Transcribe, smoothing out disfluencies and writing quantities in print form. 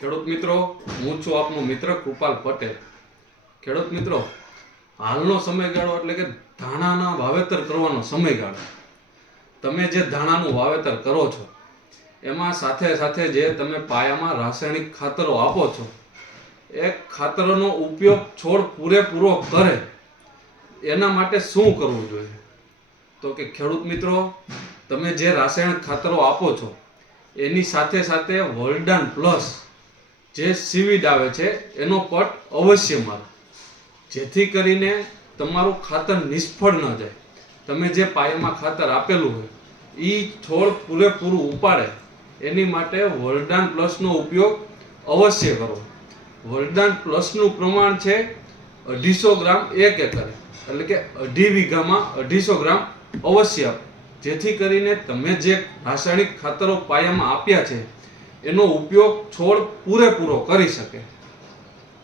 ખેડૂત મિત્રો, હું છું આપનો મિત્ર કૃપાલ પટેલ। ખેડૂત મિત્રો, હાલનો સમયગાળો એટલે કે ધાણાના વાવેતર કરવાનો સમયગાળો। તમે જે ધાણાનું વાવેતર કરો છો એમાં સાથે સાથે જે તમે પાયામાં રાસાયણિક ખાતરો આપો છો એ ખાતરોનો ઉપયોગ છોડ પૂરેપૂરો કરે એના માટે શું કરવું જોઈએ? તો કે ખેડૂત મિત્રો, તમે જે રાસાયણિક ખાતરો આપો છો એની સાથે સાથે વોલ્ડાન પ્લસ જે સીવીડ આવે છે એનો પટ અવશ્ય મારો, જેથી કરીને તમારું ખાતર નિષ્ફળ ન જાય। તમે જે પાયામાં ખાતર આપેલું હોય એ છોડ પૂરેપૂરું ઉપાડે એની માટે વોલ્ડાન પ્લસનો ઉપયોગ અવશ્ય કરો। વોલ્ડાન પ્લસનું પ્રમાણ છે 250 ગ્રામ 1 એકરે, એટલે કે 2.5 વીઘામાં 250 ગ્રામ અવશ્ય આપો, જેથી કરીને તમે જે રાસાયણિક ખાતરો પાયામાં આપ્યા છે એનો ઉપયોગ છોડ પૂરેપૂરો કરી શકે।